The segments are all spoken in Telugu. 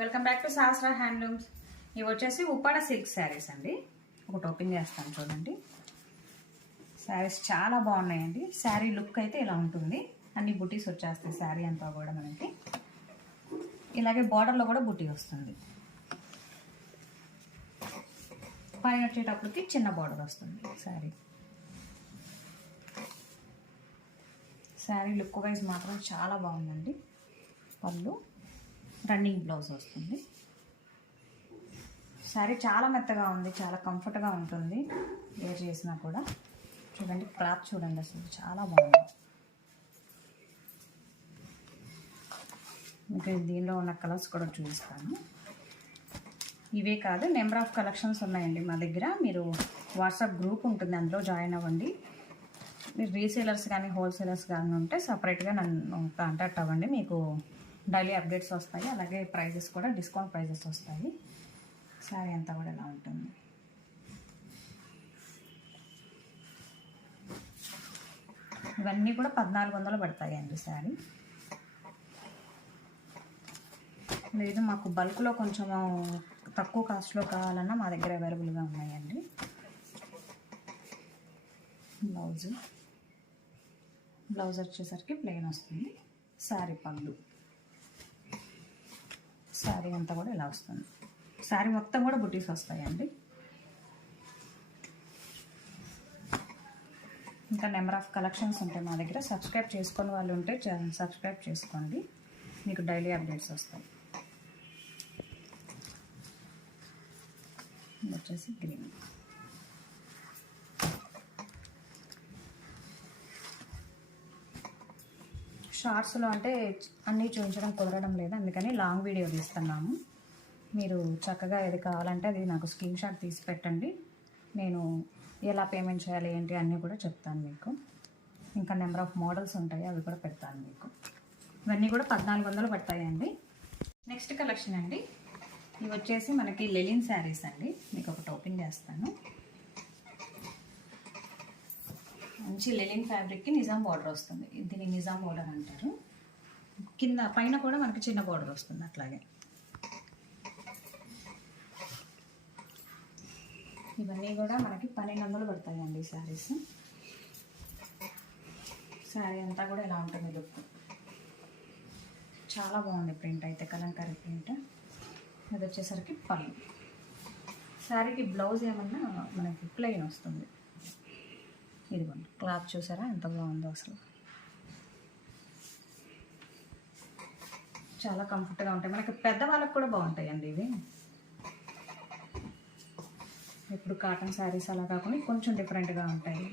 Welcome back to Sahasra handlooms. ఇవి వచ్చేసి ఉప్పాడ సిల్క్ శారీస్ అండి. ఒకటి ఓపెన్ చేస్తాను చూడండి. శారీస్ చాలా బాగున్నాయండి. శారీ లుక్ అయితే ఇలా ఉంటుంది. అన్ని బుటీస్ వచ్చేస్తాయి శారీ అంతా కూడా మనకి. ఇలాగే బార్డర్లో కూడా బుటీ వస్తుంది. పైన వచ్చేటప్పటికి చిన్న బార్డర్ వస్తుంది శారీ. శారీ లుక్ వైజ్ మాత్రం చాలా బాగుందండి. పళ్ళు రన్నింగ్ బ్లౌజ్ వస్తుంది. శారీ చాలా మెత్తగా ఉంది, చాలా కంఫర్ట్గా ఉంటుంది వేర్ చేసినా కూడా. చూడండి క్లాత్ చూడండి, అసలు చాలా బాగుంది. మీకు దీనిలో ఉన్న కలర్స్ కూడా చూపిస్తాను. ఇవే కాదు, నెంబర్ ఆఫ్ కలెక్షన్స్ ఉన్నాయండి మా దగ్గర. మీరు వాట్సాప్ గ్రూప్ ఉంటుంది, అందులో జాయిన్ అవ్వండి. మీరు రీసేలర్స్ కానీ హోల్సేలర్స్ కానీ ఉంటే సపరేట్గా నన్ను కాంటాక్ట్ అవ్వండి. మీకు డైలీ అప్డేట్స్ వస్తాయి, అలాగే ప్రైజెస్ కూడా డిస్కౌంట్ ప్రైజెస్ వస్తాయి. శారీ అంతా కూడా ఇలా ఉంటుంది. ఇవన్నీ కూడా 1400 పడతాయండి శారీ. లేదు మాకు బల్క్లో కొంచెం తక్కువ కాస్ట్లో కావాలన్నా మా దగ్గర అవైలబుల్గా ఉన్నాయండి. బ్లౌజ్ వచ్చేసరికి ప్లెయిన్ వస్తుంది. శారీ పళ్ళు, శారీ అంతా కూడా ఇలా వస్తుంది. శారీ మొత్తం కూడా బుటీస్ వస్తాయండి. ఇంకా నెంబర్ ఆఫ్ కలెక్షన్స్ ఉంటాయి మా దగ్గర. సబ్స్క్రైబ్ చేసుకుని వాళ్ళు ఉంటే సబ్స్క్రైబ్ చేసుకోండి, మీకు డైలీ అప్డేట్స్ వస్తాయి. ఇది వచ్చేసి గ్రీన్. షార్ట్స్లో అంటే అన్నీ చూపించడం కుదరడం లేదు, అందుకని లాంగ్ వీడియో తీస్తున్నాము. మీరు చక్కగా ఏది కావాలంటే అది నాకు స్క్రీన్ షాట్ తీసి పెట్టండి. నేను ఎలా పేమెంట్ చేయాలి ఏంటి అన్నీ కూడా చెప్తాను మీకు. ఇంకా నెంబర్ ఆఫ్ మోడల్స్ ఉంటాయి, అవి కూడా పెడతాను మీకు. ఇవన్నీ కూడా 1400 పడతాయండి. నెక్స్ట్ కలెక్షన్ అండి. ఇవి వచ్చేసి మనకి లెలిన్ శారీస్ అండి. మీకు ఒకటి ఓపెన్ చేస్తాను. మంచి లెలిన్ ఫ్యాబ్రిక్కి నిజాం బార్డర్ వస్తుంది. దీన్ని నిజాం బార్డర్ అంటారు. కింద పైన కూడా మనకి చిన్న బార్డర్ వస్తుంది. అట్లాగే ఇవన్నీ కూడా మనకి 1200 పడతాయండి శారీస్. శారీ అంతా కూడా ఇలా ఉంటుంది లుక్. చాలా బాగుంది ప్రింట్ అయితే, కలంకారీ ప్రింట్. అది వచ్చేసరికి పళ్ళు. శారీకి బ్లౌజ్ ఏమన్నా మనకి ప్లెయిన్ వస్తుంది. ఇదిగోండి క్లాత్ చూసారా ఎంత బాగుందో అసలు. చాలా కంఫర్ట్గా ఉంటాయి. మనకి పెద్దవాళ్ళకి కూడా బాగుంటాయండి ఇవి. ఇప్పుడు కాటన్ శారీస్ అలా కాకుండా కొంచెం డిఫరెంట్గా ఉంటాయి.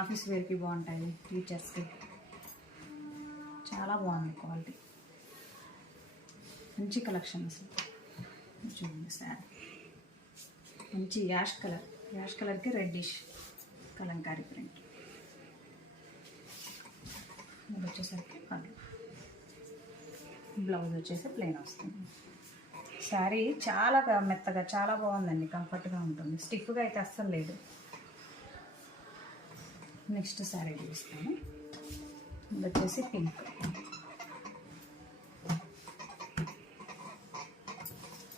ఆఫీస్ వేర్కి బాగుంటాయి, టీచర్స్కి. చాలా బాగుంది క్వాలిటీ. మంచి కలెక్షన్ అసలు. చూడండి శారీ మంచి యాష్ కలర్కి రెడ్డిష్ కలంకారీ ప్రింట్. ఇది వచ్చేసరికి పళ్ళు. బ్లౌజ్ వచ్చేసి ప్లెయిన్ వస్తుంది. శారీ చాలా మెత్తగా చాలా బాగుందండి, కంఫర్ట్గా ఉంటుంది. స్టిఫ్గా అయితే అస్సలు లేదు. నెక్స్ట్ శారీ చూపిస్తాను. ఇది వచ్చేసి పింక్.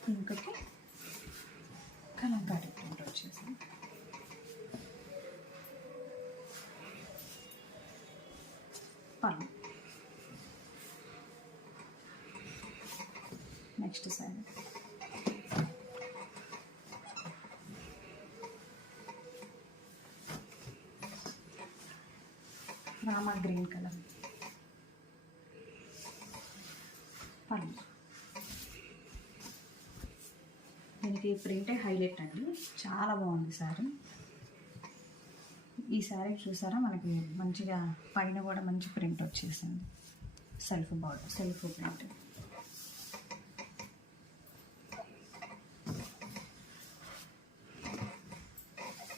పింక్కి కలంకారీ ప్రింట్ వచ్చేసి పళ్ళు. Next sari Rama green colour. పళ్ళు. దీనికి ప్రింటే హైలైట్ అండి, చాలా బాగుంది శారీ. ఈ శారీ చూసారా, మనకి మంచిగా పైన కూడా మంచి ప్రింట్ వచ్చేసింది. Self border, self print.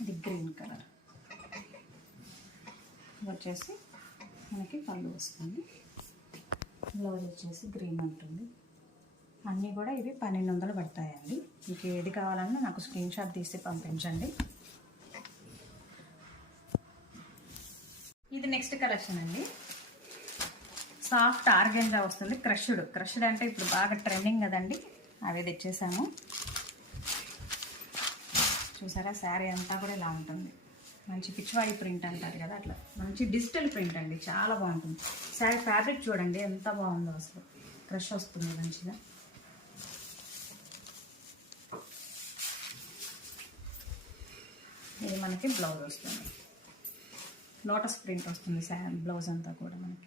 ఇది గ్రీన్ కలర్ వచ్చేసి మనకి పళ్ళు వస్తుంది. బ్లౌజ్ వచ్చేసి గ్రీన్ ఉంటుంది. అన్నీ కూడా ఇవి 1200 పడతాయండి. మీకు ఏది కావాలన్నా నాకు స్క్రీన్ షాట్ తీసి పంపించండి. ఇది నెక్స్ట్ కలెక్షన్ అండి. సాఫ్ట్ ఆర్గెంజా వస్తుంది. క్రష్డ్ అంటే ఇప్పుడు బాగా ట్రెండింగ్ కదండి, అవే తెచ్చేసాము. చూసారా శారీ అంతా కూడా ఇలా ఉంటుంది. మంచి పిచ్వాయి ప్రింట్ అంటారు కదా, అట్లా మంచి డిజిటల్ ప్రింట్ అండి, చాలా బాగుంటుంది. శారీ ఫ్యాబ్రిక్ చూడండి ఎంత బాగుందో, అసలు క్రష్ వస్తుంది మంచిగా. ఇది మనకి బ్లౌజ్ వస్తుంది, లోటస్ ప్రింట్ వస్తుంది బ్లౌజ్ అంతా కూడా మనకి.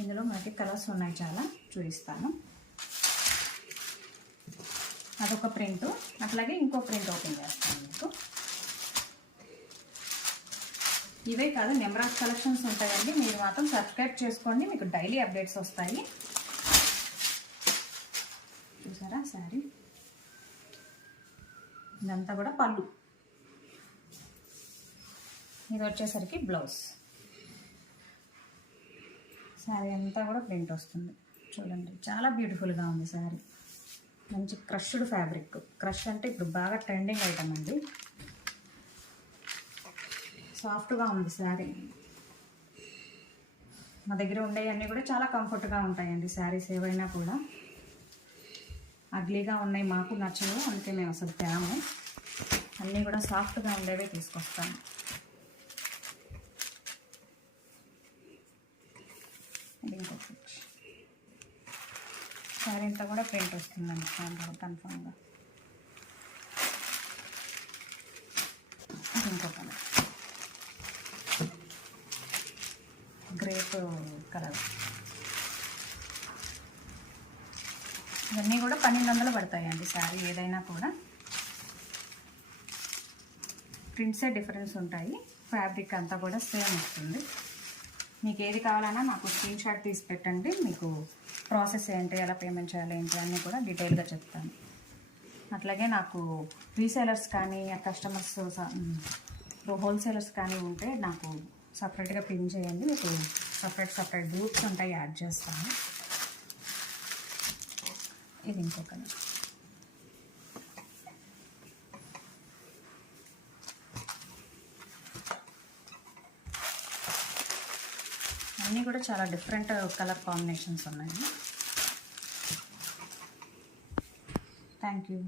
ఇందులో మనకి కలర్స్ ఉన్నాయి, చాలా చూపిస్తాను. అదొక ప్రింట్, అట్లాగే ఇంకో ప్రింట్ ఓపెన్ చేస్తాను మీకు. ఇవే కాదు, నెంబర్ ఆఫ్ కలెక్షన్స్ ఉంటాయండి, మీరు మాత్రం సబ్స్క్రైబ్ చేసుకోండి, మీకు డైలీ అప్డేట్స్ వస్తాయి. చూసారా శారీ, ఇదంతా కూడా పళ్ళు. ఇది వచ్చేసరికి బ్లౌజ్. శారీ అంతా కూడా ప్రింట్ వస్తుంది చూడండి, చాలా బ్యూటిఫుల్గా ఉంది శారీ. మంచి క్రష్డ్ ఫ్యాబ్రిక్. క్రష్ అంటే ఇప్పుడు బాగా ట్రెండింగ్ ఐటమ్ అండి. సాఫ్ట్గా ఉంది శారీ. మా దగ్గర ఉండేవన్నీ కూడా చాలా కంఫర్ట్గా ఉంటాయండి శారీస్ ఏవైనా కూడా. అగ్లీగా ఉన్నాయి మాకు నచ్చవు, అందుకే మేము అసలు తేము. అన్నీ కూడా సాఫ్ట్గా ఉండేవే తీసుకొస్తాము. ఇది ఇంకొక శారీ అంతా కూడా ప్రింట్ వస్తుందండి కన్ఫామ్గా. ఇంకొక గ్రేప్ కలర్. ఇవన్నీ కూడా 1200 పడతాయండి శారీ ఏదైనా కూడా. ప్రింట్సే డిఫరెన్స్ ఉంటాయి, ఫ్యాబ్రిక్ అంతా కూడా సేమ్ వస్తుంది. మీకు ఏది కావాలన్నా నాకు స్క్రీన్ షాట్ తీసి పెట్టండి, మీకు ప్రాసెస్ ఏంటి, ఎలా పేమెంట్ చేయాలి ఏంటి అన్నీ కూడా డీటెయిల్గా చెప్తాను. అట్లాగే నాకు రీసేలర్స్ కానీ కస్టమర్స్ హోల్సేలర్స్ కానీ ఉంటే నాకు సపరేట్గా పిన్ చేయండి, మీకు సపరేట్ గ్రూప్స్ ఉంటాయి, యాడ్ చేస్తాను. ఇది ఇంకొక అన్నీ కూడా చాలా డిఫరెంట్ కలర్ కాంబినేషన్స్ ఉన్నాయి. Thank you.